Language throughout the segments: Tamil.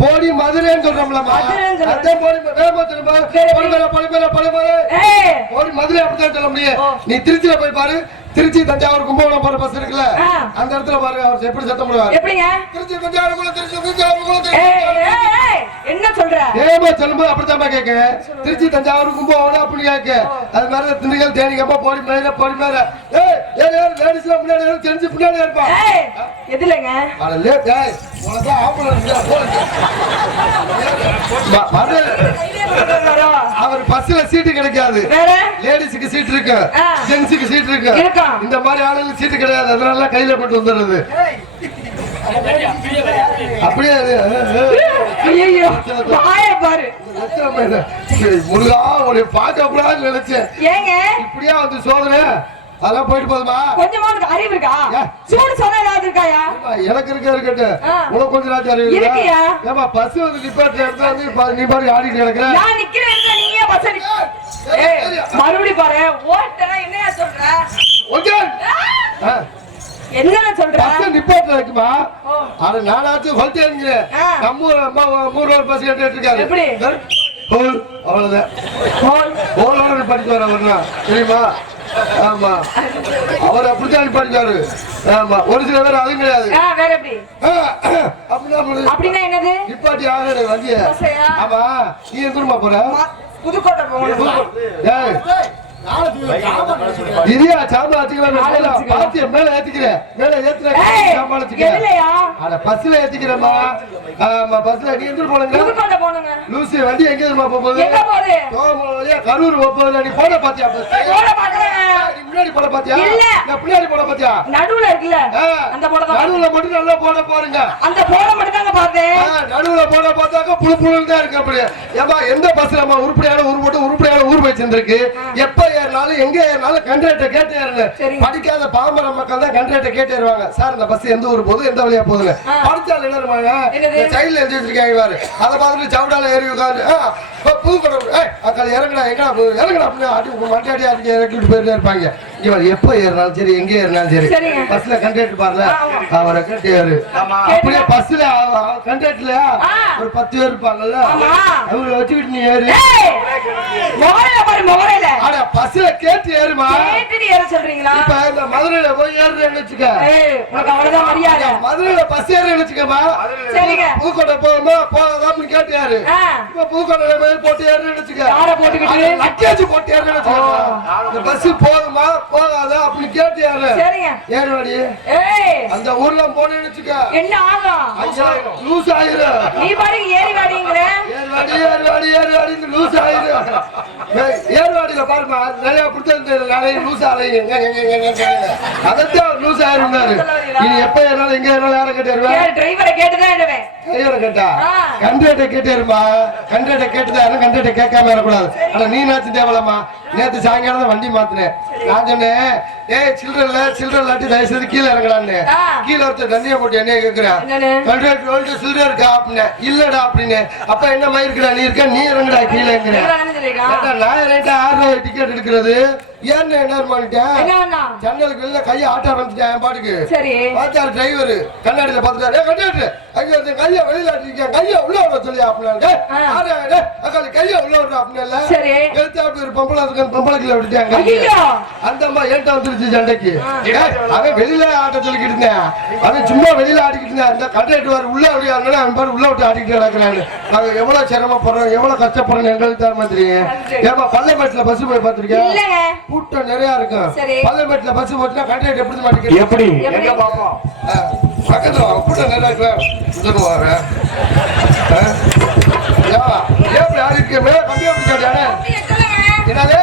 போடி மதுரைன்னு சொல்றோம்ல மதுரை அப்படித்தான் சொல்ல முடியும். நீ திருச்சியில போய் பாரு, திருச்சி தஞ்சாவூர் கும்பகோணம் போற பஸ் இருக்குல்ல, அந்த இடத்துல பாருங்க அவர் எப்படி சத்தம் போடுவார். திருச்சி தஞ்சாவூர் என்ன சொல்ற? ஏமா சொல்லும்போது அப்படித்தான் கேட்க. திருச்சி தஞ்சாவூர் கும்பகோணம் அப்படி கேட்க. அது மாதிரி திண்டுக்கல் தேனி கப்பா போடி மேல போடி மேல லேடிஸ்ல முன்னாடி தெரிஞ்சு பின்னாடி இருப்பா. எதுலங்க அவர் பஸ்ல சீட்டு கிடைக்காது. லேடிஸுக்கு சீட் இருக்கு, ஜென்ஸுக்கு சீட் இருக்கு. இந்த மாதிரி ஆளுங்க சீட்டு கிடையாது, அதனால கையில போட்டு வந்துடுறது. அப்படியே முருகா ஒரு பார்க்க கூடாதுன்னு நினைச்சேன். இப்படியா வந்து சோதனை அதெல்லாம் போயிட்டு போதுமா? கொஞ்சமா அறிவு இருக்கா? சூடு சொன்னா ஏதாவது இருக்காயா? எனக்கு இருக்கட்டு உனக்கு கொஞ்சம் நாச்சு அறிவு இருக்கியா? ஏமா பஸ் வந்து நிப்பாட்டி எடுத்து வந்து நீ பாரு ஆடிட்டு கிடக்குற. நான் நிக்கிறேன், நீயே பஸ் மறுபடியும் பாரு. ஓட்டனா என்னையா சொல்ற? ஓகே என்ன சொல்ற? பஸ் நிப்பாட்டி வைக்குமா? அட நானாச்சும் சொல்லிட்டேங்க. நம்ம மூணு பஸ் கேட்டு இருக்காரு. எப்படி ஹோல் அவ்வளவுதான். ஹோல் படிச்சு வரவர்னா தெரியுமா? ஆமா அவர் அப்படித்தான் படிச்சாரு. ஆமா ஒரு சில பேர் அதுவும் கிடையாது. வேற எப்படி அப்படின்னா என்னது? நிப்பாட்டி ஆக வண்டிய. ஆமா நீ எங்கூர்மா போற? புதுக்கோட்டை போகணும். இதையா சாம்பா வச்சுக்கலாம். பாத்திய மேல ஏத்திக்கிறேன், மேல ஏத்துறேன் பஸ்ல ஏத்திக்கிறேம்மா. ஆமா பஸ்ல நீ எங்க போனங்க? லூசி வண்டி எங்க தெரியுமா போகுது? கரூர் போகுது. நீ போட பாத்தியா? முன்னாடி போட பாத்தியா? பின்னாடி போட பாத்தியா? நடுவுல இருக்குல்ல, அந்த போட நடுவுல மட்டும் நல்லா போட பாருங்க. அந்த போட மட்டும் தாங்க பார்த்தேன். நடுவுல போட பார்த்தாக்க புழு புழுன்னு தான் இருக்கு. அப்படி ஏமா எந்த பஸ்ல உருப்படியான ஊர் போட்டு உருப்படியான ஊர் போய் சேர்ந்திருக்கு. எப்ப ஏறினாலும் எங்க ஏறினாலும் கண்டக்டர் கேட்டு ஏறுங்க. படிக்காத பாமர மக்கள் தான் கண்டக்டர் கேட்டு ஏறுவாங்க. சார் இந்த பஸ் எந்த ஊர் போகுது, எந்த வழியா போகுதுன்னு. படிச்சாலும் என்ன இருப்பாங்க, சைட்ல எழுதி வச்சிருக்காங்க. அதை பார்த்துட்டு சவுடால ஏறி உட்காந்து புதுக்கோட்டை அக்கால இறங்கடா எங்கடா போகுது இறங்கடா அப்படின்னு மண்டாடி அடிக்க இறக்கிட்டு போயிட்டே இருப்பாங்க. இவர் எப்ப ஏறினாலும் சரி எங்க ஏறினாலும் சரி பஸ்ல கண்டக்டர் பாருல அவரை கேட்டு அப்படியே பஸ்ல கண்டக்டர்ல ஒரு 10 பேர் இருப்பாங்கல்ல, அவங்களை வச்சுக்கிட்டு நீ ஏறு. பஸ்ல கேட்டு ஏறுமா? இப்ப இந்த மதுரையில போய் ஏறுறேன்னு வச்சுக்க, மதுரையில பஸ் ஏறுறேன்னு வச்சுக்கமா, புதுக்கோட்டை போகுமா போகாதான்னு கேட்டு ஏறு. இப்ப புதுக்கோட்டை போட்டு ஏறுறேன்னு வச்சுக்க, லக்கேஜ் போட்டு ஏறுறேன்னு வச்சுக்க, இந்த பஸ் போகுமா போகாதா அப்படின்னு கேட்டு ஏறு. ஏறுவாடி அந்த ஊர்ல போனேன்னு வச்சுக்க என்ன ஆகும்? லூஸ் ஆயிரும். நீ பாருங்க ஏறி வாடிங்கற ஏறுவாடி லூஸ் ஆயிரும். ஏறுவாடியில பாருமா நிறைய புடிச்சது நிறைய லூஸ் ஆறீங்க. அதான் லூஸ் ஆயிருந்தாரு. நீ எப்ப ஏறாலும் எங்க ஏறாலும் யாரை கேட்டாருவா? டிரைவரை கேட்டுதான் ஏறுவேன். டிரைவரை கேட்டா கண்டக்டர் கேட்டாருமா? கண்டக்டர் கேட்டுதான், கண்டக்டர் கேட்காம வரக்கூடாது. ஆனா நீ நாச்சு தேவலமா? நேற்று சாயங்காலம் வண்டி மாத்தினேன். நான் சொன்னேன், ஏய் சில்லற லாட்டி தயவுசெய்து கீழே இறங்கலான்னு. கீழே ஒருத்தர் தண்ணியை போட்டு என்ன கேட்கிறேன், சில்லற இருக்கா அப்படின்னு. இல்லடா அப்படின்னு. அப்ப என்ன மயிருக்குடா நீ இருக்க, நீ இறங்குடா கீழே. நான் 6 டிக்கெட் எடுக்கிறது ஏன்னு என்ன பண்ணிட்டேன், ஜன்னலுக்கு வெளில கையை ஆட்ட ஆரம்பிச்சிட்டேன். என் பாட்டுக்கு பார்த்தாரு டிரைவர், கண்ணாடியில பார்த்துட்டாரு, கண்டக்டர் அங்க கையை வெளியில ஆட்டிருக்கேன், கையை உள்ள விட சொல்லி அப்படின்னு. கையை உள்ள விடுற அப்படின்னு எடுத்து அப்படி ஒரு பொம்பளை இருக்கு, பொம்பளை கீழே விட்டுட்டாங்க. அந்த அம்மா ஏன்ட்டா வந்துருச்சு சண்டைக்கு. அவன் வெளியில ஆட்ட சொல்லிக்கிட்டு இருந்தேன், அவன் சும்மா வெளியில ஆட்டிக்கிட்டு இருந்தேன். அந்த கண்டக்டர் உள்ள அப்படியே அவன் பாரு உள்ள விட்டு ஆட்டிக்கிட்டு கிடக்குறாங்க. நாங்க எவ்வளவு சிரமப்படுறோம், எவ்வளவு கஷ்டப்படுறோம் எங்களுக்கு தர மாதிரி. ஏமா பள்ளிமேட்டுல பஸ் போய் பார்த்திருக்கேன், கூட்டம் நிறைய இருக்கும். பள்ளிமேட்டுல பஸ் போச்சுன்னா கண்டக்டர் எப்படி மாட்டேங்க, எப்படி எங்க பாப்போம் பக்கத்துல கூட்டம் நிறைய இருக்கு. எப்படி ஆடி இருக்கு கம்பி எப்படி கேட்டானே என்னது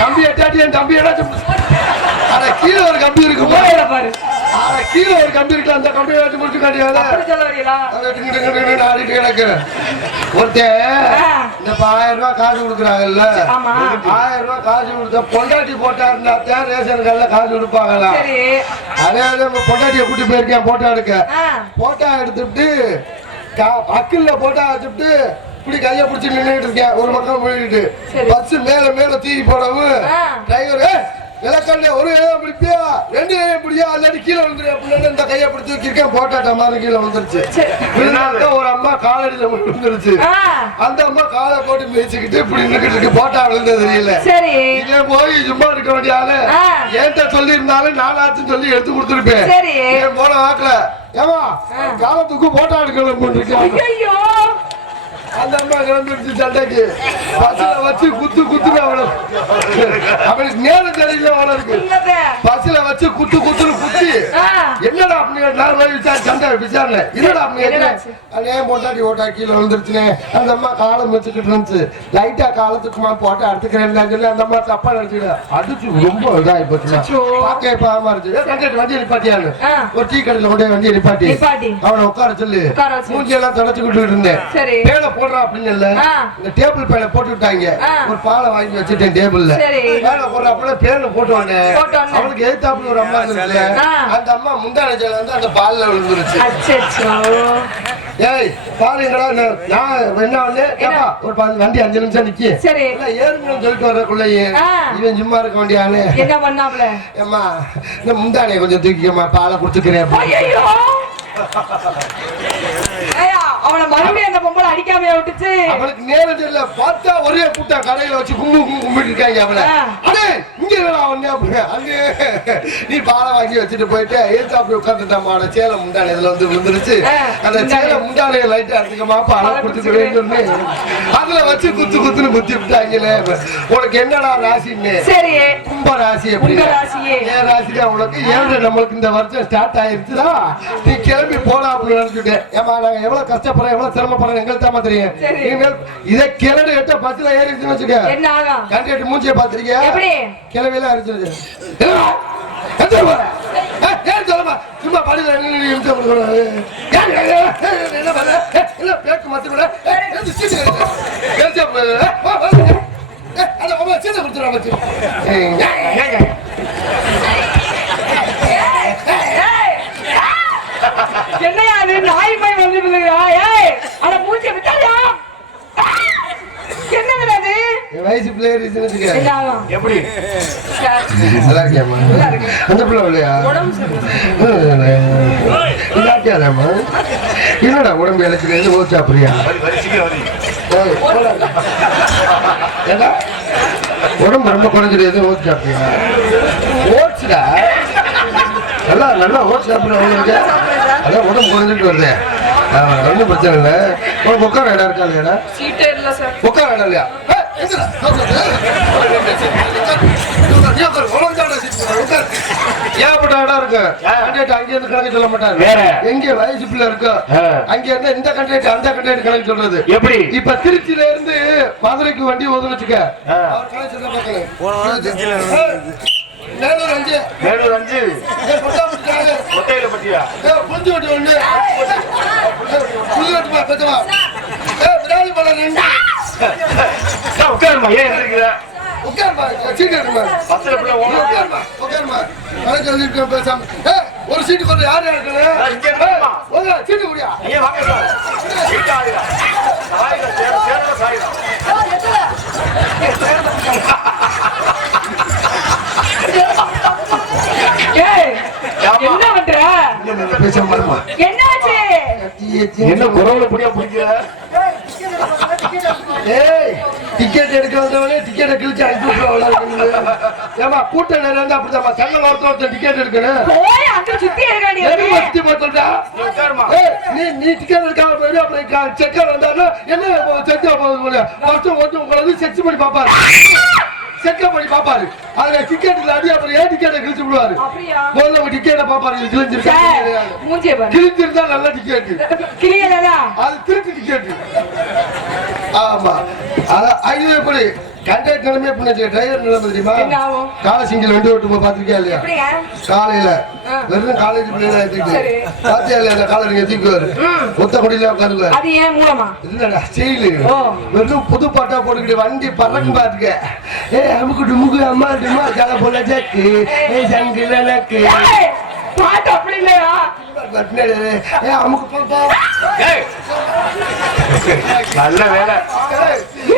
தம்பி எட்டாட்டி என் தம்பி என்ன கம்பி இருக்கு அந்த கம்பியை வச்சு முடிச்சு காட்டியாத அப்படி சொல்ல வரீங்களா? ஆடிட்டு கிடக்கு ஒருத்தன் இந்த 1000 ரூபாய் காசு கொடுக்குறாங்கல்ல, ஆமா. 1000 ரூபாய் காசு கொடுத்தா பொண்டாட்டி போட்டாருந்தா ரேஷன் கடையில காசு கொடுப்பாங்களா? சரி. அதே பொண்டாட்டியை கூட்டி போயிருக்கேன் போட்டோ எடுக்க. போட்டோ எடுத்துட்டு அக்கில்ல போட்டோ எடுத்துட்டு இப்படி கைய பிடிச்சி நின்றுட்டு இருக்கேன். ஒரு பக்கம் போயிட்டு பஸ் மேல மேல தூக்கி போடவும் டிரைவர் இலக்கண்ட ஒரு பிடிப்பியா 2 பிடியா அல்லாட்டி கீழே வந்துரு அப்படின்னு இந்த கையை பிடிச்சி வைக்கிருக்கேன். போட்டாட்ட மாதிரி கீழே வந்துருச்சு. ஒரு அம்மா காலடியில விழுந்துருச்சு. அந்த அம்மா காலை போட்டு மிதிச்சுக்கிட்டு இப்படி நின்றுட்டு இருக்கு. போட்டா விழுந்தது தெரியல. இதே போய் சும்மா இருக்க வேண்டியால ஏன்ட்ட சொல்லி இருந்தாலும் நானாச்சும் சொல்லி எடுத்து கொடுத்துருப்பேன். போன வாக்குல ஏமா காலத்துக்கு போட்டா எடுக்கணும் இருக்கேன். அந்த அம்மா கிளம்பிடுச்சு சண்டைக்கு. பஸ்ல வச்சு குத்து குத்துன்னு அவளுக்கு நேரம் தெரியல. அவளுக்கு பஸ்ல வச்சு குத்து குத்துன்னு குத்தி என்னடா அப்படி சண்டை விசாரணை என்னடா அப்படி அதே போட்டாட்டி ஓட்டா கீழே விழுந்துருச்சுனே. அந்த அம்மா காலம் வச்சுக்கிட்டு இருந்துச்சு. லைட்டா காலத்துக்குமா போட்டா அடுத்துக்கிறேன் சொல்லி அந்த அம்மா தப்பா நினைச்சுக்கிட்ட அடிச்சு ரொம்ப இதாகி போச்சுன்னா பாக்க பாவமா இருந்துச்சு. வண்டி நிப்பாட்டியான்னு ஒரு டீ கடையில கொண்டே வண்டியை நிப்பாட்டி அவனை உட்கார சொல்லி மூஞ்சி எல்லாம் தொடச்சுக்கிட்டு இருந்தேன். போடுறா அப்படின்னு இல்ல இந்த டேபிள் பேல போட்டு விட்டாங்க. ஒரு பாலை வாங்கி வச்சுட்டேன் டேபிள்ல. பேல போடுறப்ப பேர்ல போட்டு வந்தேன். அவனுக்கு எதிர்த்தாப்புல ஒரு அம்மா இருந்துச்சு. அந்த அம்மா முந்தானஜல வந்து அந்த பால்ல விழுந்துருச்சு. ஏய் பாருங்கடா நான் என்ன வந்து ஏப்பா ஒரு வண்டி 5 நிமிஷம் நிக்கி ஏறுங்கன்னு சொல்லிட்டு வரக்குள்ளேயே இவன் சும்மா இருக்க வேண்டியானே என்ன பண்ணாப்ல ஏம்மா இந்த முந்தானையை கொஞ்சம் தூக்கிக்கம்மா பாலை குடிச்சுக்கிறேன். அவனை மறுபடியும் அந்த பொம்பளை அடிக்காமையா விட்டுச்சு. அவளுக்கு நேரம் தெரியல. பார்த்தா ஒரே கூட்டா கடையில வச்சு கும்பிட்டு இருக்காங்க. அவளை அடே இங்க அங்கே நீ பாலை வாங்கி வச்சுட்டு போயிட்டு ஏத்தாப்பி உட்காந்துட்டாமா சேலை முண்டானை இதுல வந்து விழுந்துருச்சு. அந்த சேலை முண்டானைய லைட்டா எடுத்துக்கமா பாலை குடுத்துக்கிறேன்னு அதுல வச்சு குத்து குத்துன்னு குத்தி விட்டாங்களே. உனக்கு என்னடா ராசின்னு? சரி கும்ப ராசி. ஏன் ராசி உனக்கு 7 நம்மளுக்கு இந்த வருஷம் ஸ்டார்ட் ஆயிருச்சுதா. நீ கிளம்பி போலாம் அப்படின்னு நினைச்சுட்டேன். ஏமா நாங்க எவ்வளவு கஷ்டப்படுறோம் எவ்வளவு சிரமப்படுறோம் எங்களுக்கு தான் தெரியும். இதை கிளடு எட்ட பஸ்ல ஏறிச்சுன்னு வச்சுக்க கண்டிட்டு மூஞ்சியை பாத்திருக்கீங்க கிளவியெல்லாம் அரிச்சு சும்மா படியில என்ன பண்ண பேக்கு மத்த கூட சீட்டை கொடுத்துருவாங்க. என்னையா அது நாய் போய் வந்து அட மூச்சை விட்டாயா? என்னது அது? வயசு பிளேயர் எப்படி நல்லா இருக்கியாமா? அந்த பிள்ளை இல்லையா? என்னடா உடம்பு இழைச்சிட்டு ஓ சாப்பிடுறியா? உடம்பு ரொம்ப குறைஞ்சிட்டு ஓ சாப்பிடுறியா? ஓட்ஸ்டா நல்லா நல்லா ஓட்ஸ் சாப்பிடுறேன். அதான் உடம்பு குறைஞ்சிட்டு வருது. ஒன்றும் பிரச்சனை இல்லை. உனக்கு உட்கார இடம் இருக்கா இல்லையா? உட்கார இடம் இல்லையா? ஏகப்பட்ட இடம் இருக்கு. அங்கே இருந்து கணக்கு சொல்ல மாட்டாரு. வேற எங்க வயசு பிள்ளை இருக்கு அங்க இருந்து இந்த கண்ட்ராக்ட் அந்த கண்ட்ராக்ட் கணக்கு சொல்றது எப்படி? இப்ப திருச்சியில இருந்து மதுரைக்கு வண்டி ஓதுன்னு வச்சுக்க. மேலூர் 5 ஒட்டையில பட்டியா புஞ்சு வட்டி 1 புல்லு வட்டுமா பெத்தவா விராலி பழம் 2 உட்காருமா ஏன் இருக்கிற உட்காருமா சீட்டு இருக்குமா பஸ்ல புள்ள உட்காருமா கணக்கு எழுதிட்டு பேசாம ஒரு சீட்டு கொண்டு யார் இருக்கணும் சீட்டு குடியா ஏன் வாங்க சார் சீட்டாடிடா சாயிடா சேர சாயிடா என்ன பண்ற? என்னாச்சு? என்ன குரவல புடியா புடிக்க? ஏய் டிக்கெட் எடுக்க வந்தவனே டிக்கெட்டை கிழிச்சு அனுப்பிடுறா. ஏமா கூட்டம் நேரம் இருந்தா அப்படிதாம்மா சங்கல ஒருத்தர் டிக்கெட் எடுக்கணும். போய் அங்க சுத்தி இருக்காடி. எதுக்கு சுத்தி போறடா? நீ டிக்கெட் எடுக்காம போய் அப்புறம் செக்கர் வந்தானா என்ன செக் போகுது ஃபர்ஸ்ட் உங்களுக்கு செக் பண்ணி பாப்பாரு. செக்கப் பண்ணி பாப்பாரு. அதுல டிக்கெட் இல்லாடி அப்புறம் ஏன் டிக்கெட்டை கிழிச்சு விடுவாரு. முதல்ல டிக்கெட்டை பாப்பாரு கிழிஞ்சிருந்தா நல்ல டிக்கெட் கிளியலா அது திருப்பி டிக்கெட். ஆமா அது எப்படி கண்டக்டர் நிலைமை பண்ண டிரைவர் நிலைமை தெரியுமா? என்ன ஆகும்? காலை சிங்கிள் வண்டி ஓட்டு போய் பாத்திருக்கியா இல்லையா? எப்படிங்க? காலையில வெறும் காலேஜ் பிள்ளைங்க ஏத்திட்டு பாத்தியா இல்லையா? அந்த காலை நீங்க தூக்குவாரு ஒத்த குடியில உட்காந்துக்குவாரு. அது ஏன் மூலமா? இல்லடா செயலு வெறும் புது பாட்டா போட்டுக்கிட்டு வண்டி பறக்கும் பாத்துக்க. அமுக்கு டுமுக்கு அம்மா டுமா கால போல ஜாக்கு சங்கில நக்கு பாட்டு அப்படி இல்லையா? அமுக்கு பாப்பா நல்ல வேலை.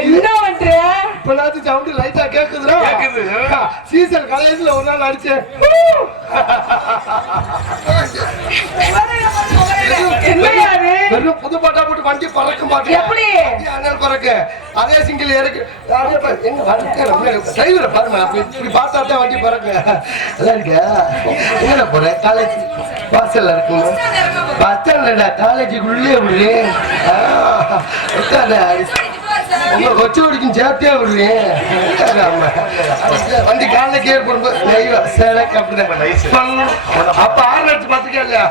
என்ன பண்ற? இப்ப சவுண்ட் லைட்டா கேக்குதுடா. சீசன் காலேஜ்ல ஒரு நாள் அடிச்சேன். வெறும் புது பாட்டா போட்டு வண்டி பறக்க மாட்டேன். எப்படி? பறக்க அதே சிங்கிள் இறக்கு டிரைவரை பாருங்க. இப்படி பார்த்தா தான் வண்டி பறக்க. அதான் இருக்க எங்கடா போற? காலேஜ் வாசல்ல இருக்கும். பச்சா காலேஜுக்குள்ளே விடுறே. உங்க கொச்சு வடிக்கும் சேர்த்தே விடுறேன். வண்டி காலைல கேர் பண்ணும்போது சேலக்கு அப்படிதான். அப்ப ஆறு லட்சம் பார்த்துக்கே இல்லையா?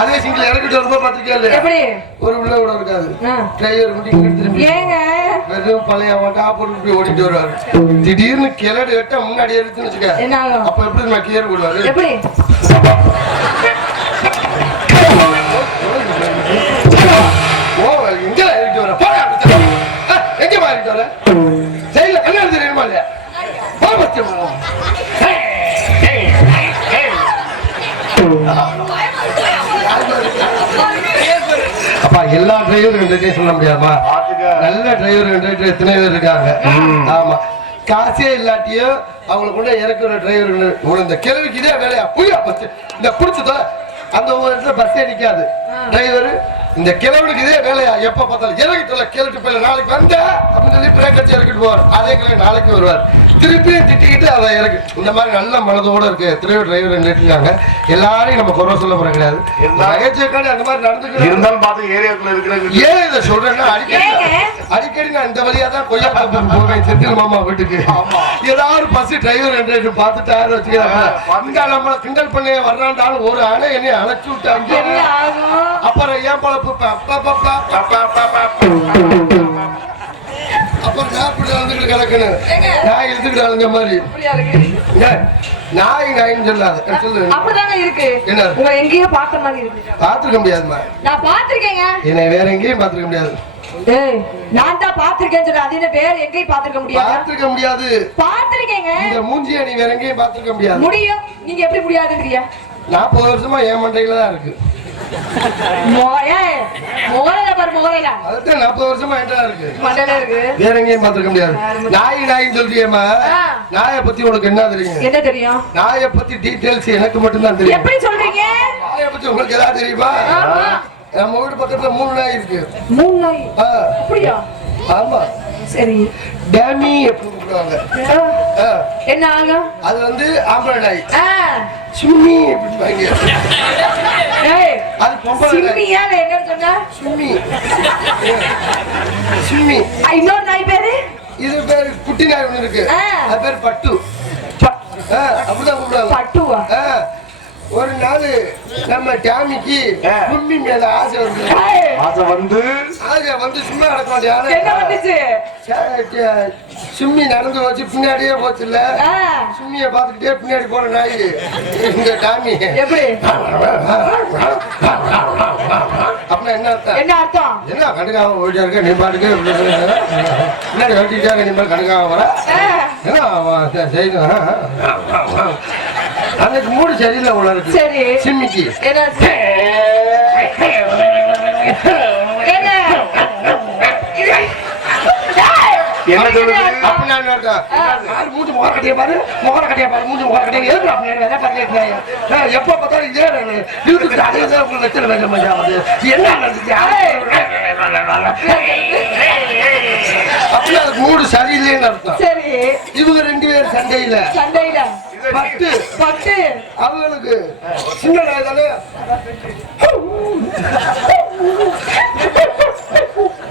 அதே சிங்கிள் இறக்கிட்டு வரும்போது பார்த்துக்கே இல்லையா? ஒரு உள்ள கூட இருக்காது. டிரைவர் திரும்பி வெறும் பழைய போட்டு ஓடிட்டு வருவாரு. திடீர்னு கிளடு வெட்ட முன்னாடி எடுத்துன்னு வச்சுக்க. அப்ப எப்படி நான் கிளியர் போடுவாரு? எங்க இறக்கிட்டு வர எங்க மாறிட்டு வர செயல கல்யாணம் தெரியுமா இல்லையா? அப்பா எல்லா டிரைவரும் சொல்ல முடியாதுமா. நல்ல டிரைவர் எத்தனை பேர் இருக்காங்க. ஆமா காசே இல்லாட்டியும் அவங்களுக்கு கூட இறக்குற டிரைவர். இந்த கிழவிக்கு இதே வேலையா புரியா பஸ் இந்த பிடிச்சதோ அந்த ஒரு இடத்துல பஸ்ஸே நிக்காது. டிரைவர் இந்த கிழவனுக்கு இதே வேலையா? எப்ப பார்த்தாலும் இறக்கிட்டு கேட்டு போயில நாளைக்கு வந்த அப்படின்னு சொல்லி பிரேக் அடிச்சு இறக்கிட்டு போவார். அதே கிழமை நாளைக்கு வருவார். திருப்பியும் திட்டிக்கிட்டு அதை இறக்கு. இந்த மாதிரி நல்ல மனதோட இருக்கு டிரைவர் இருக்காங்க. எல்லாரையும் நம்ம குறை சொல்ல போற கிடையாது. நகைச்சுவைக்காண்டி அந்த மாதிரி நடந்துக்கிட்டு இருந்தாலும் பார்த்து ஏரியாக்குள்ள இருக்கிற ஏன் இதை சொல்றேன்னா அடிக்கடி நான் இந்த வழியா தான் கொய்யா போவேன் செந்தில் மாமா வீட்டுக்கு. ஏதாவது பஸ் டிரைவர் என்று பார்த்துட்டாரு வச்சுக்கிறாங்க. வந்தா நம்மளை கிண்டல் பண்ணி வர்றாண்டாலும் ஒரு அணை என்னை அழைச்சு விட்டாங்க. அப்புறம் ஏன் பழப்பு அப்புறம் நாய் அழுந்துக்கிட்டு கிடக்கணும். நாய் இழுத்துக்கிட்டு அழுந்த மாதிரி நாயின்னு சொல்லாத சொல்லு. என்ன எங்கேயும் பார்த்த மாதிரி இருக்கு. பாத்துக்க முடியாதுமா. நான் பாத்திருக்கேங்க. என்னை வேற எங்கேயும் பாத்துக்க முடியாது. நான் தான் பாத்திருக்கேன்னு சொல்றேன். அது வேற எங்கேயும் பாத்துக்க முடியாது. பாத்துக்க முடியாது. பாத்திருக்கேங்க. இந்த மூஞ்சியை நீ வேற எங்கேயும் பாத்துக்க முடியாது. முடியும். நீங்க எப்படி முடியாதுங்கறியா? 40 வருஷமா என் மண்டையில தான் இருக்கு. நாயின்னு சொல்றியேமா. நாயை பத்தி உனக்கு என்ன தெரியும்? என்ன தெரியும்? நாயை பத்தி டீடைல்ஸ் எனக்கு மட்டும் தான் தெரியும். எப்படி சொல்றீங்க? நாயை பத்தி உங்களுக்கு ஏதாவது தெரியுமா? நம்ம வீட்டு பக்கத்துல 3 நாய் இருக்கு. 3 நாய்? அப்படியா? ஆமா. சரி. டேமி எப்படி கூப்பிடுவாங்க? என்ன ஆகும்? அது வந்து ஆம்பளை நாய். சும்மி எப்படி அது பொம்பளை. சும்மியா என்ன சொன்னா? சும்மி. சும்மி. இன்னொரு நாய் பேரு? இது பேரு குட்டி நாய் ஒண்ணு இருக்கு. அது பேரு பட்டு. அப்படிதான் கூப்பிடுவாங்க. பட்டுவா? ஒரு நாள் நம்ம டாமிக்கு சும்மி மேல ஆசை வந்து சும்மா நடக்க மாட்டேன். சும்மி நடந்து வச்சு பின்னாடியே போச்சு இல்ல. சும்மிய பாத்துக்கிட்டே பின்னாடி போன நாய் இந்த டாமி. எப்படி அப்படின்னா என்ன அர்த்தம்? என்ன அர்த்தம்? என்ன கண்டுக்காம ஓடியா இருக்க நீ பாட்டுக்கு பின்னாடி ஓட்டிட்டாங்க. நீ பாட்டு கண்டுக்காம வர என்ன செய்யணும்? அன்னைக்கு மூடு சரியில்லை உள்ள இருக்கு. சரி சிம்மிக்கு என்ன சொல்லுது? அப்படின்னா மூஞ்சி முகர கட்டிய பாரு, முகர கட்டிய பாரு, மூஞ்சி முகர கட்டிய எதுக்கு அப்படி எப்ப பார்த்தாலும் இதே இழுத்துக்கிட்டு அதே தான் வச்சிட வேண்டிய மாதிரி ஆகுது. என்ன நடந்துச்சு? அப்படின்னா அதுக்கு மூடு சரியில்லைன்னு அர்த்தம். சரி. இவங்க 2 பேரும் சண்டையில பட்டு பட்டு அவங்களுக்கு சின்ன நாய் தானே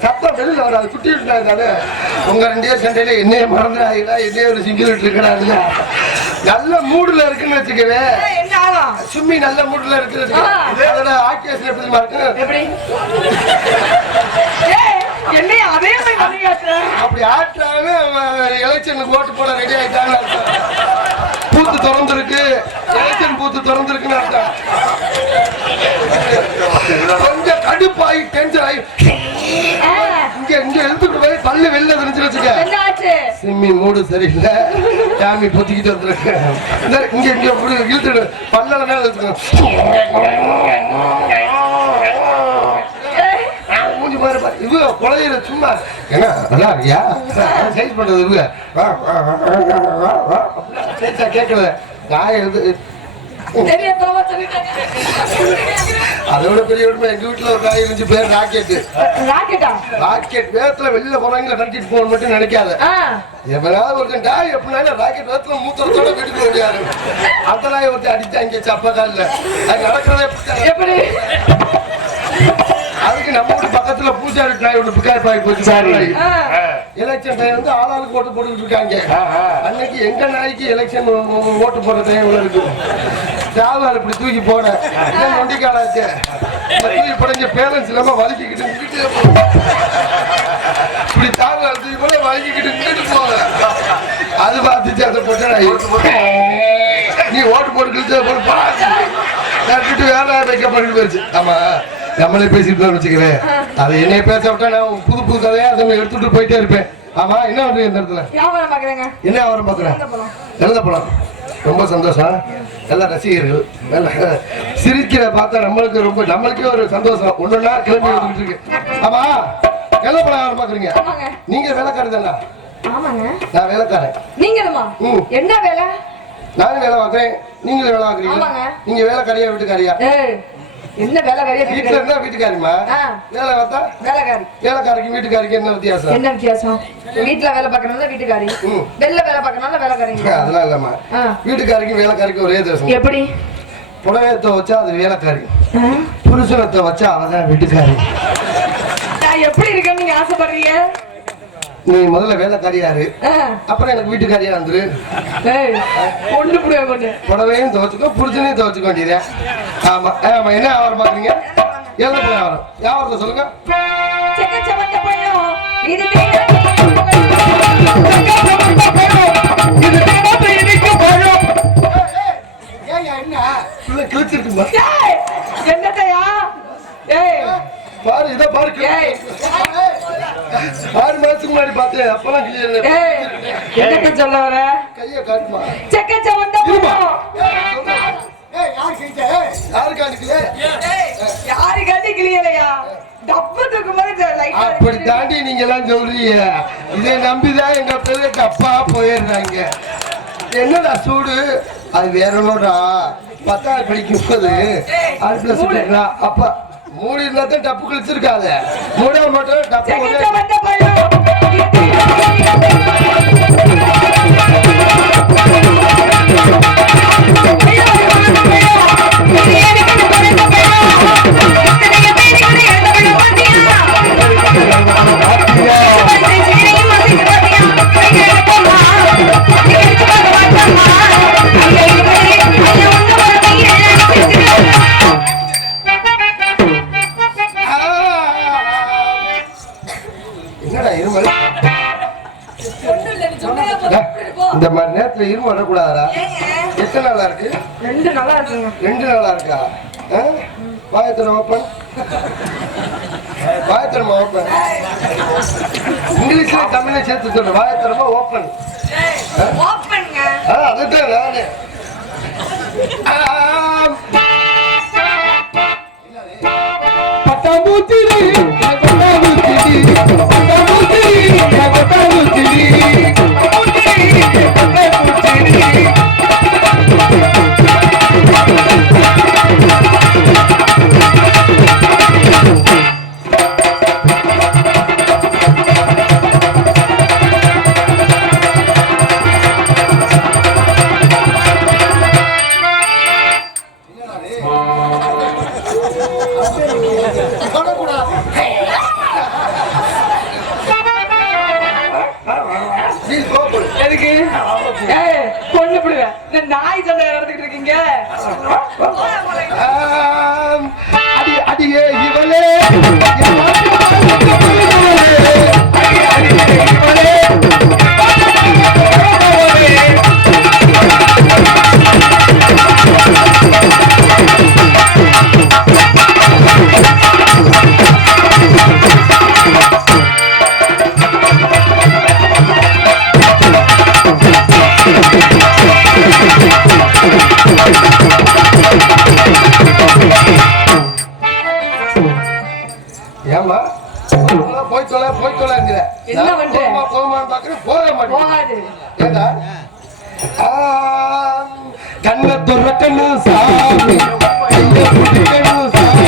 சத்தம் வெளியில வராது. குட்டி நாய் தானே. உங்க 2 பேர் சண்டையில என்னைய மறந்து ஆகிடா என்னைய ஒரு சிங்கிள் இருக்கிறாரு. நல்ல மூடுல இருக்குன்னு வச்சுக்கவே ஆமா சும்மி நல்ல மூட்ல இருக்குது. அதோட ஆக்கியேஷன் எப்படிமா இருக்கு? எப்படி என்னைய அதே மாதிரி பண்ணியாச்சு. அப்படி ஆட்டாவே எலெக்ஷனுக்கு ஓட்டு போட ரெடி ஆயிட்டான்னு அர்த்தம். பூத்து திறந்துருக்கு, எலெக்ஷன் பூத்து திறந்துருக்குன்னு அர்த்தம். கொஞ்சம் கடுப்பாகி டென்ஷன் ஆகி இங்க எழுத்துட்டு போய் பல்லு வெளில தெரிஞ்சு வச்சுக்க. சிம்மி மூடு சரியில்லை, சாமி பொத்திக்கிட்டு வந்துருக்கு. இங்க இங்க இழுத்துடு பல்ல மேல மூஞ்சி மாதிரி பாரு. இவ குழந்தையில சும்மா என்ன நல்லா இருக்கியா சைஸ் பண்றது இவங்க கேட்கல. நான் எழுது அதோட பெரிய உண்மை, எங்க வீட்டுல ஒரு காய் இருந்துச்சு, பேர் ராக்கெட். ராக்கெட் வேகத்துல வெளியில போறாங்க, கட்டிட்டு போகணும் மட்டும் நினைக்காத. எவனாவது ஒருத்தன் டாய் எப்படினாலும் ராக்கெட் வேகத்துல மூத்தரத்தோட வீட்டுக்கு முடியாது. அந்த நாய் ஒருத்தர் அடிச்சாங்க சப்பக்கா இல்ல, அது நடக்கிறதே எப்படி. அதுக்கு நம்ம வீட்டு பக்கத்துல பூஜாரி நாய் ஒண்ணு பிக்காய் பாய் போச்சு. எலெக்ஷன் டைம் வந்து ஆளாளுக்கு ஓட்டு போட்டுக்கிட்டு இருக்காங்க. அன்னைக்கு எங்க நாய்க்கு எலெக்ஷன் ஓட்டு போடுற டைம் இருக்கு. சாவால் இப்படி தூக்கி போட நொண்டிக்காலாச்சு, தூக்கி படைஞ்ச பேலன்ஸ் இல்லாம வலிக்கிட்டு இப்படி சாவால் தூக்கி போட வலிக்கிட்டு போக அது பார்த்துச்சு. அதை போட்ட நீ ஓட்டு போட்டு கிழிச்சு போட்டு வேற மேக்கப் பண்ணிட்டு போயிருச்சு. ஆமா நம்மளே பேசிட்டு வச்சுக்கிறேன். அதை என்னைய பேச விட்டா நான் புது புது கதையா அதை எடுத்துட்டு போயிட்டே இருப்பேன். ஆமா என்ன பண்றீங்க இந்த இடத்துல? என்ன வியாபாரம் பாக்குறேன்? எழுத போலாம். ரொம்ப சந்தோஷம். நல்ல ரசிகர்கள் நல்ல சிரிக்கிற பார்த்தா நம்மளுக்கே ஒரு சந்தோஷம். ஒண்ணுன்னா கிளம்பி வந்துட்டு இருக்கு. ஆமா எழுத போல வியாபாரம் பாக்குறீங்க? நீங்க வேலைக்காரர் தானா? நான் வேலைக்காரன். என்ன வேலை? நானும் வேலை பார்க்கறேன், நீங்களும் வேலை பார்க்கறீங்க. நீங்க வேலைக்காரியா வீட்டுக்காரியா? என்ன வேலைக்காரியா? வீட்டுல இருந்தா வீட்டுக்காரிமா, வேலை பார்த்தா வேலைக்காரி. வேலைக்காரிக்கு வீட்டுக்காரிக்கு என்ன வித்தியாசம்? என்ன வித்தியாசம்? வீட்டுல வேலை பார்க்கறதுனால வீட்டுக்காரி, வெளில வேலை பார்க்கறதுனால வேலைக்காரி. அதெல்லாம் இல்லம்மா, வீட்டுக்காரிக்கு வேலைக்காரிக்கு ஒரே தேசம். எப்படி? புடவையத்தை வச்சா அது வேலைக்காரி, புருஷனத்தை வச்சா அவதான் வீட்டுக்காரி. நான் எப்படி இருக்கேன்னு நீங்க ஆசைப்படுறீங்க? நீ முதல்ல வேலைக்காரியாரு, அப்புறம் எனக்கு வீட்டுக்காரியா வந்துரு. புடவையும் துவச்சுக்கோ, புருஷனையும் துவச்சுக்க வேண்டியதே. ஆமா ஆமா. என்ன வியாபாரம் பாக்குறீங்க? எவ்வளவு வியாபாரம்? வியாபாரத்தை சொல்லுங்க. என்னத்தையா பாரு, இத பாரு. 6 மாசத்துக்கு முன்னாடி பார்த்தேன், அப்பெல்லாம் என்ன சொல்ல வர? கைய காட்டுமா? செக்கச்ச வந்த யாரு காட்டி கிளியலையா? அப்படி தாண்டி நீங்க எல்லாம் சொல்றீங்க. இதை நம்பிதான் எங்க பெரிய அப்பா போயிடுறாங்க. என்னடா சூடு? அது வேற ஒண்ணுடா. 10ஆவது படிக்கும் போது அடுப்புல சுட்டா அப்பா மூடி இருந்தா டப்பு கழிச்சிருக்காத, மூட மட்டும் டப்பு. இந்த மாதிரி நேரத்துல இரும்பு வரக்கூடாதா? எத்தனை நாளா இருக்கு? 2 நாளா இருக்குங்க. 2 நாளா இருக்கா? வாயத்தனை ஓப்பன், வாயத்தனமா ஓப்பன். இங்கிலீஷ்ல தமிழ்ல சேர்த்து சொல்றேன். வாயத்தனமா ஓப்பன். அதுதான் நானு. பட்டாம்பூச்சி கூப்பிடுவேன். இந்த நாய் சண்டை நடந்துட்டு இருக்கீங்க. அடியே இவளே ஏமா போய் தொலைங்கிற என்ன பண்ற? போமான்னு பாக்குறேன் போக மாட்டேன் போகாது. ஏண்டா கண்ண துறக்கணும் சாமி கைய பிடிக்கணும் சாமி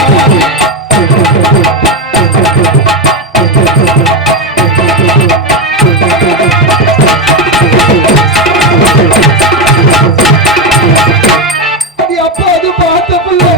அப்பா அது பார்த்த பிள்ளை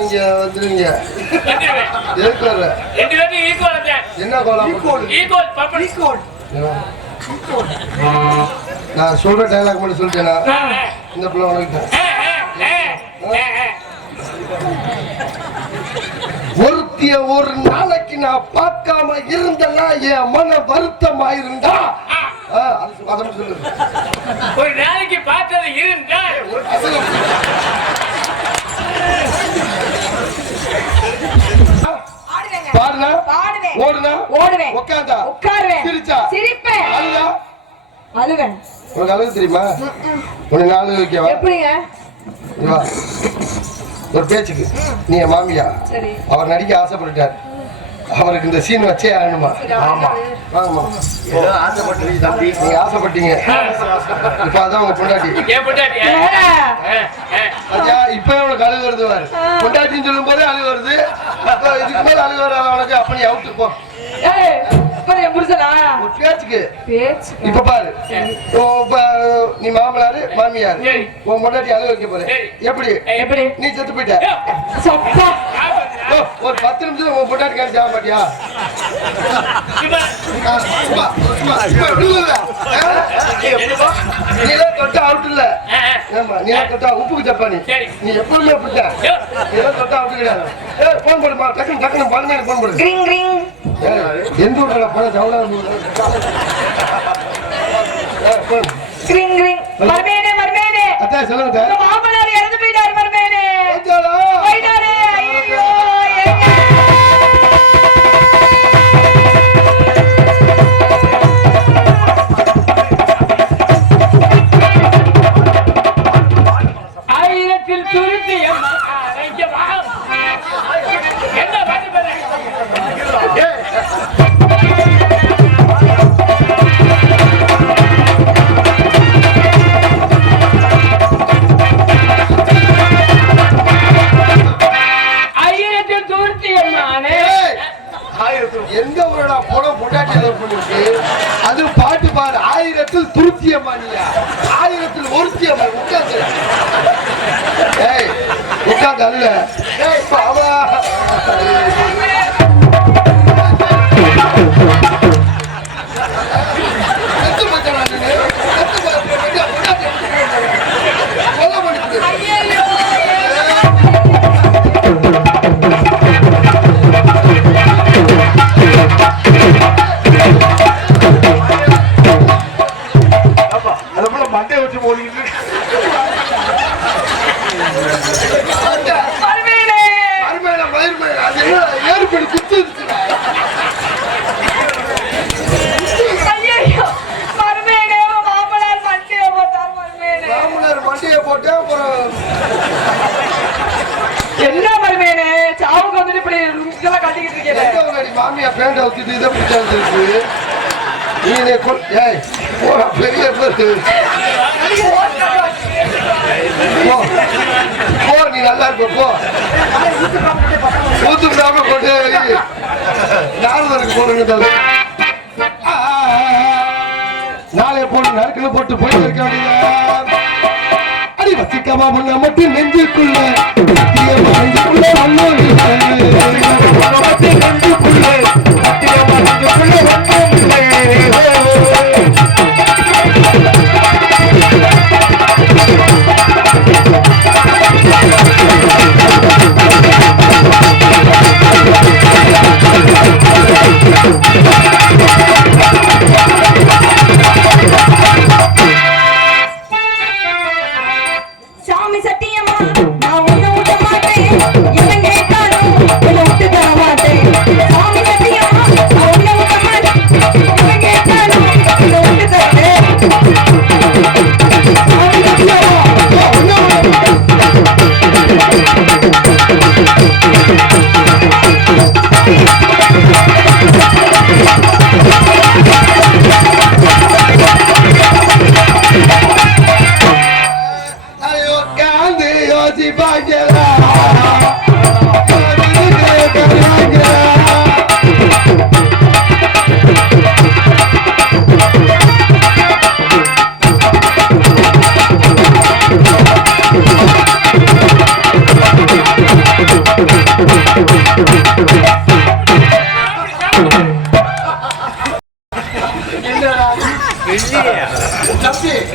நீங்க வந்துருங்க என்ன கோலம் நான் சொல்ற டைலாக் மட்டும் சொல்லிட்டேனா இந்த பிள்ளை உனக்கு ஒருத்திய ஒரு நாளைக்கு நான் பார்க்காம இருந்தேன்னா என் மன வருத்தமா இருந்தா சொல்லு ஒரு நாளைக்கு பார்த்தது இருந்தா பாடுனா பாடுவேன். ஓடுனா ஓடுவேன். உட்கார்ந்தா உட்காருவேன். சிரிச்சா சிரிப்பேன். அழுதா அழுவேன். உனக்கு அழுகு தெரியுமா? உனக்கு அழுகு வைக்கவா? எப்படிங்க? வா ஒரு பேச்சுக்கு நீ என் மாமியா சரி. அவர் நடிக்க ஆசைப்பட்டுட்டார். அவருக்கு இந்த சீன் வச்சே ஆகணுமா? ஆமா வாங்கம்மா. ஆசைப்பட்டீங்க தம்பி, நீங்க ஆசைப்பட்டீங்க. இப்ப அதான் உங்க பொண்டாட்டி. ஐயா இப்ப உனக்கு அழுகு வருது பாரு. பொண்டாட்டின்னு சொல்லும் போதே அழுகு வருது. இதுக்கு மேல அழுகு வர உனக்கு அப்ப நீ அவுட்டு போ. ஒரு பேச்சுக்கு இப்ப பாரு, நீ மாமனாரு மாமியாரு உன் பொண்டாட்டி அழுகு வைக்க போற. எப்படி நீ செத்து போயிட்ட ஒரு 10 நிமிஷம் உன் பொண்டாட்டி காணி ஆக மாட்டியா? நீ தொட்டா அவுட் இல்ல. நீ தொட்டா உப்புக்கு ஜப்பானி. நீ எப்பவுமே அப்படித்தான். நீ தொட்டா அவுட் கிடையாது. போன் போடுமா டக்குனு டக்குனு பாருங்க போன் போடு. எந்த ஊர்ல போன ஜவுளா அத்தா சொல்லுங்க மாமனார் இறந்து போயிட்டாரு. மருமேனே போயிட்டாரு. ஐயோ ஆயிரத்தில் துருத்தி என்ன பண்ண எந்த ஊரோட படம் பொண்டாட்டி அது பாட்டு பாடு. 1000 துருத்தியம்மானியா 1000 ஒருத்தியம்மா உட்காந்து உட்காந்து அல்ல பாவா மண்டை வச்சு போனீங்க சாமியா பேண்ட் ஊத்திட்டு இதை பிடிச்சாரு நீ ஏய் போடா பெரிய போ நீ நல்லா இருப்ப போ ஊத்துக்காம கொண்டு நாரதருக்கு போடுங்க நாளைய போட்டு நறுக்குன்னு போட்டு போய் இருக்க அடி வச்சிக்கமா முன்ன மட்டும் நெஞ்சுக்குள்ள நெஞ்சுக்குள்ள சாமி சத்தியமா நான் உன்னை விட மாட்டேன் இவன் கேட்டாலும் உன்னை விட்டு தர மாட்டேன் சாமி சத்தியமா நான் உன்னை விட மாட்டேன் இவன் கேட்டாலும் உன்னை விட்டு தரேன் சாமி சத்தியமா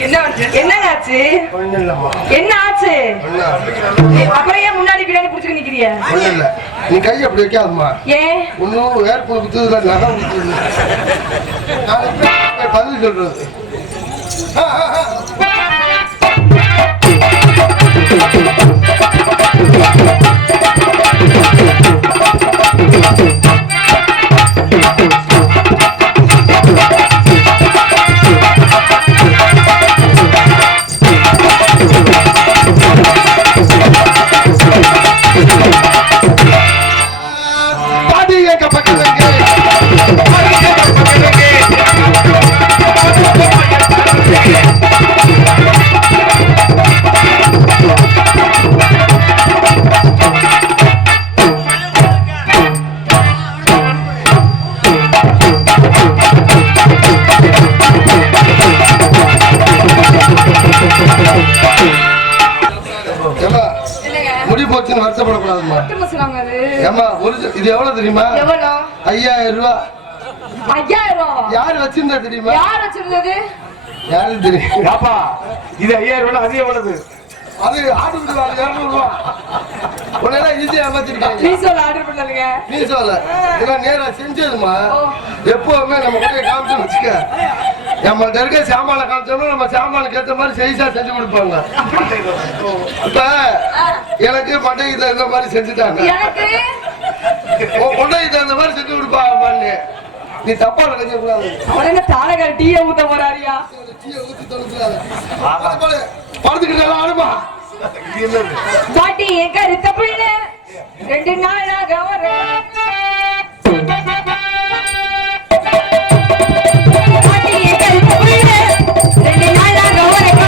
என்ன ஆச்சு என்ன ஆச்சு அப்புறம் ஏன் முன்னாடி பின்னாடி புடிச்சுட்டு நிக்கிறிய நீ கை அப்படி வைக்காதம்மா ஏன் ஒன்னும் வேர்ப்பு குத்துதுல நகை குத்துது பதில் சொல்றது முடி போச்சுன்னு வருத்தப்படக்கூடாதுமா. ஏமா இது எவ்வளவு தெரியுமா? 5000 ரூபாய். 5000 யாரு வச்சிருந்தா தெரியுமா? யார் வச்சிருந்தது? யாரு தெரியும்? அப்பா இது 5000 ரூபாய் அது எவ்வளவு? அது ஆர்டர் பண்ணுவாங்க 200 ரூபாய். உடனே ஈஸியா ஏமாத்திருக்காங்க. மீஷோல ஆர்டர் பண்ணதுங்க. மீஷோல இதெல்லாம் நேரா செஞ்சதுமா. எப்பவுமே நம்ம கூட காமிச்சு வச்சுக்க. நம்மள்ட்ட இருக்க சாமான காமிச்சோம்னா நம்ம சாமானுக்கு ஏற்ற மாதிரி சைஸா செஞ்சு கொடுப்பாங்க. அப்ப எனக்கு மண்டையில இந்த மாதிரி செஞ்சுட்டாங்க. மண்டையில இந்த மாதிரி செஞ்சு கொடுப்பாங்க. நீ தப்பா நினைக்க கூடாது. அவன தாளக டீயை ஊத்த போறாரியா? டீயை ஊத்தி தொலைச்சாத. படுத்துக்கிட்டு ஆடுமா. பாட்டி எங்க இருக்க பிள்ளை 2 நாளாக வரேன். பாட்டி எங்க இருக்க பிள்ளை 2 நாளாக வரேன்.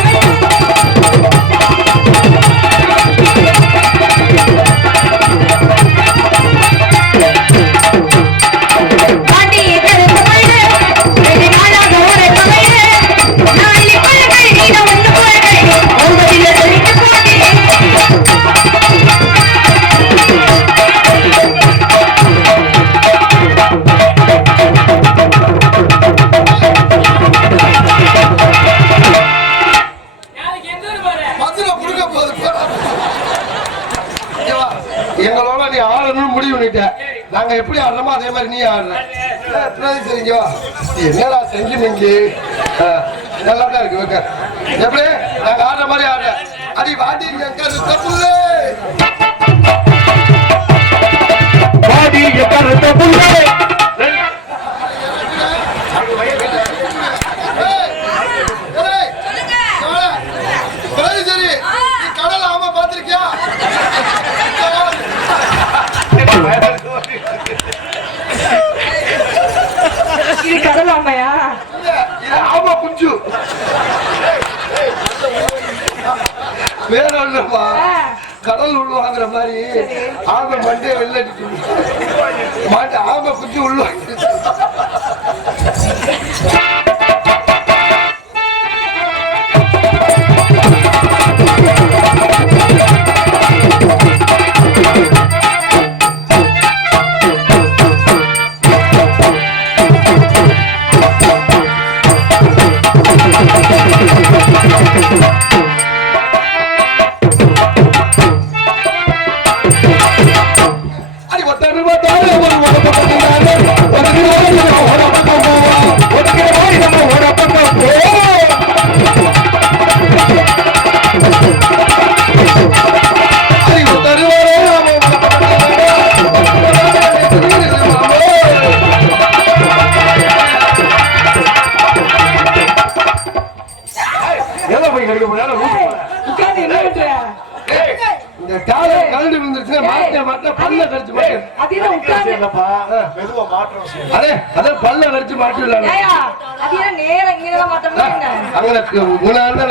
எங்களோட நீ ஆடணும்னு முடிவு பண்ணிட்ட. நாங்க எப்படி ஆடுறோமோ அதே மாதிரி நீ ஆடுற. சரிங்க என்னடா செஞ்சு நீங்க நல்லா தான் இருக்கு வைக்க. எப்படி நாங்க ஆடுற மாதிரி ஆடுற அடி வாடி தப்புள்ளே வாடி தப்புள்ளே சரி கடல ஆமா பாத்திருக்கியா? கடலாமையா? ஆமா குஞ்சு வேற ஒண்ணுப்பா கடல் உள்வாங்கிற மாதிரி ஆமை மண்டே வெளில மாட்டு ஆமை குஞ்சு உள்வாங்க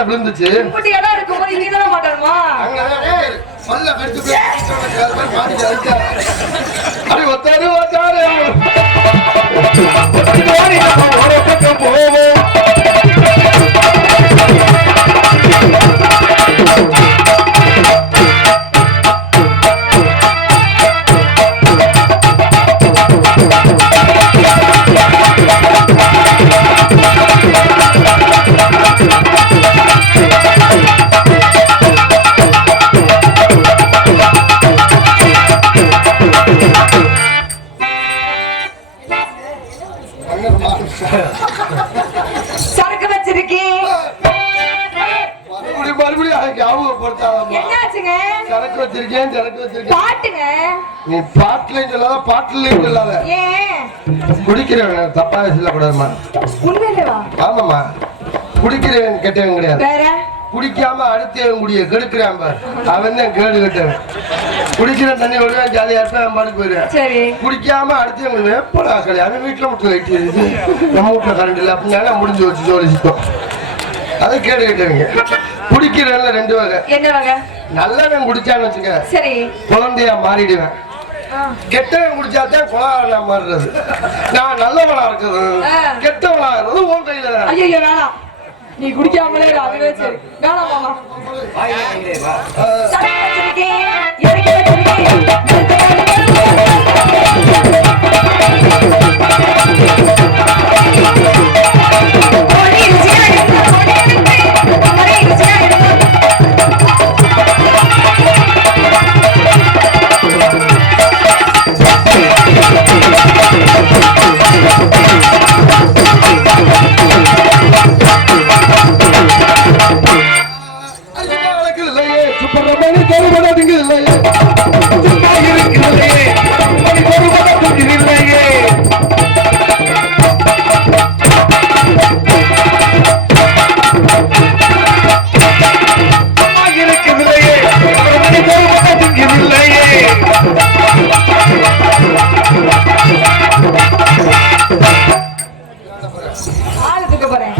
விழுந்துச்சு சரக்கு வச்சிருக்கேன். சரக்கு வச்சிருக்கேன் பாட்டுங்க. நீ பாட்டுலயும் சொல்லாத பாட்டுலயும் சொல்லாத. குடிக்கிறவன் தப்பா சொல்லக்கூடாதுமா. உண்மையிலேவா? ஆமாமா, குடிக்கிறவன் கெட்டவன் கிடையாது. வேற குடிக்காம அடுத்தவன் குடிய கெடுக்கிறான் பாரு, அவன் தான் கேடு கெட்டவன். குடிக்கிற தண்ணி விடுவேன், ஜாலியா இருப்பேன், பாட்டு போயிருவேன். சரி, குடிக்காம அடுத்தவங்க எப்படா களி, அவன் வீட்டுல மட்டும் லைட் இருக்குது, நம்ம வீட்டுல கரண்ட் இல்லை அப்படின்னா முடிஞ்சு வச்சு ஜோலிச்சிட்டோம். அதை கேடு கெட்டவங்க. குடிக்கிறவன்ல ரெண்டு வகை. என்ன வகை? நல்லவன் குடிச்சான்னு வச்சுக்க, சரி, குழந்தையா மாறிடுவேன். கெட்டவன் குடிச்சாதான் குழந்தை மாறுறது. நான் நல்லவனா இருக்குது, கெட்டவனா இருக்கிறது உன் கையில. ஐயோ வேணாம், நீ குடிக்காமலே அதுவே சரி. வேணாம் மாமா.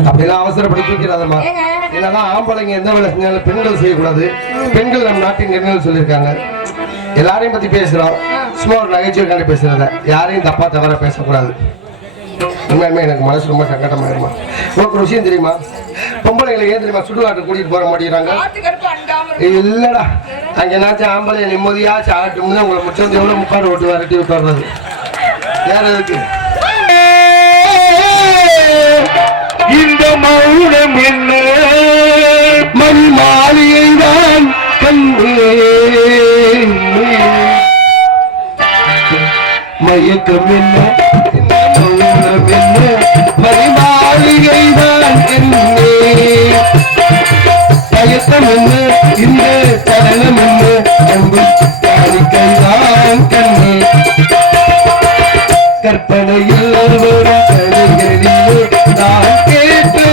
அப்படிலாம் அவசரப்படுத்திக்கிறதமா. என்னதான் ஆம்பளைங்க எந்த வேலை செஞ்சாலும் பெண்கள் செய்யக்கூடாது. பெண்கள் நம் நாட்டின் எண்ணங்கள் சொல்லியிருக்காங்க. எல்லாரையும் பத்தி பேசுறோம், சும்மா ஒரு நகைச்சுவைக்காண்டி பேசுறத, யாரையும் தப்பா தவற பேசக்கூடாது. உண்மையுமே எனக்கு மனசு ரொம்ப சங்கடமாயிருமா. உங்களுக்கு ஒரு விஷயம் தெரியுமா? பொம்பளைங்களை ஏன் தெரியுமா சுடுகாட்டு கூட்டிட்டு போற மாட்டேங்கிறாங்க? இல்லடா, அங்க என்னாச்சும் ஆம்பளை நிம்மதியா சாப்பிட்டு உங்களை முச்சந்தி எவ்வளவு முக்காடு ஓட்டு விரட்டி விட்டுறது. வேற எதுக்கு இந்த மௌனம் என்ன? மணி மாளிகை தான் கண்ணே, மயக்கம் என்ன? மௌனம் என்ன? மணி மாளிகை தான் கண்ணே, மயக்கம் என்ன? இந்த சரணம் என்ன? காணிக்கை தான் கண்ணே, கற்பனையில் வரும் கலைகளிலே நான் கேட்டது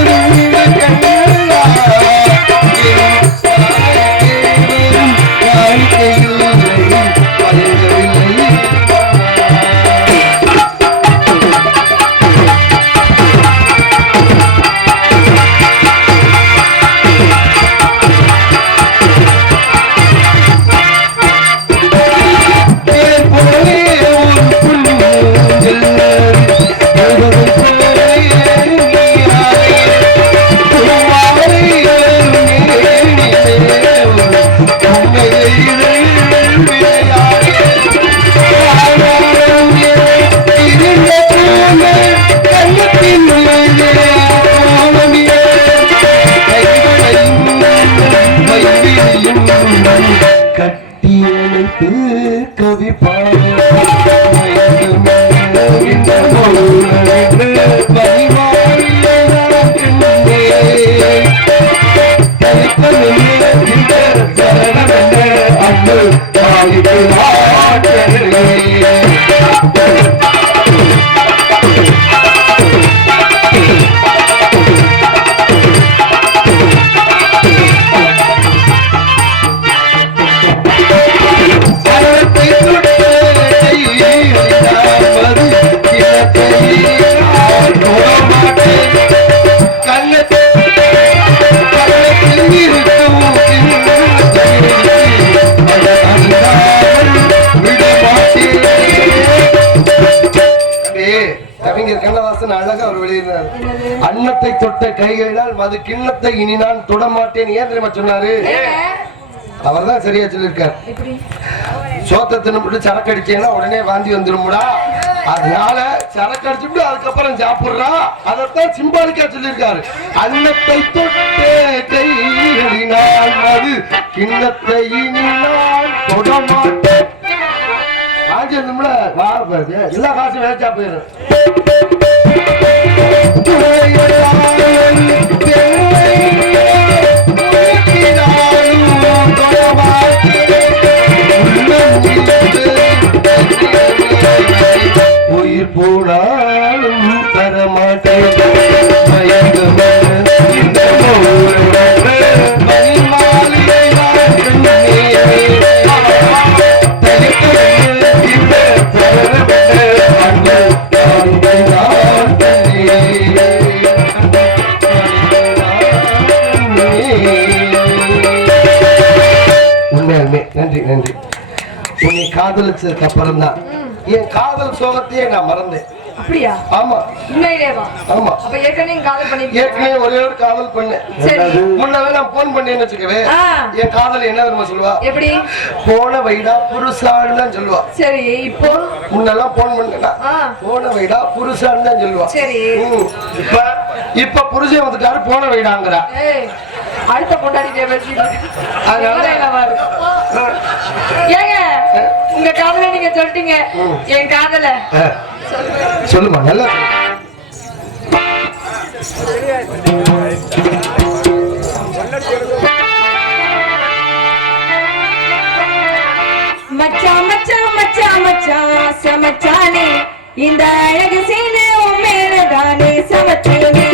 கட்டியணைத்து கவி கவிஞர் கண்ணதாசன் அழகா அவர் வெளியிடுறாரு. அன்னத்தை தொட்ட கைகளால் மது கிண்ணத்தை இனி நான் தொடமாட்டேன். ஏன் தெரியுமா சொன்னாரு? அவர் தான் சரியா சொல்லியிருக்காரு. சோத்தை தின்னுட்டு சரக்கு அடிச்சேன்னா உடனே வாந்தி வந்துரும்டா, அதனால சரக்கு அடிச்சுட்டு அதுக்கப்புறம் சாப்பிடுறா. அதைத்தான் சிம்பாலிக்கா சொல்லியிருக்காரு. அன்னத்தை தொட்ட கைகளினால் மது கிண்ணத்தை இனி நான் தொடமாட்டேன். வாந்தி வந்தும்ல, எல்லா காசும் வேச்சா போயிடும். உயிர் போனாலும் தரமாட்டேன். உண்மையாலுமே நன்றி நன்றி. உன்னை காதலிச்சதுக்கு அப்புறம் தான் என் காதல் சோகத்தையே நான் மறந்தேன். அப்படியா? ஆமா. உண்மையிலேவா? ஆமா. அப்ப ஏற்கனவே காதல் பண்ணிருக்கீங்க? ஏற்கனவே ஒரே ஒரு காதல் பண்ணேன். சரி. முன்னவே நான் போன் பண்ணேன்னு வச்சுக்கவே, என் காதல் என்ன தெரியுமா சொல்லுவா? எப்படி? போன வைடா புருஷான்னு தான் சொல்லுவா. சரி. இப்போ முன்னெல்லாம் போன் பண்ணா போன வைடா புருஷான்னு தான் சொல்லுவா. சரி. இப்ப புருஷன் வந்துட்டாரு, போன வைடாங்கிறா. அடுத்த பொண்டாடி பேசிட்டு ஏங்க உங்க காதல நீங்க சொல்லிட்டீங்க, என் காதல சொல்லுமா நல்லா. மச்சான் மச்சான் மச்சான் மச்சான் சமச்சானே, இந்த அழகு சீனே உன் மேலதானே சமச்சேனே.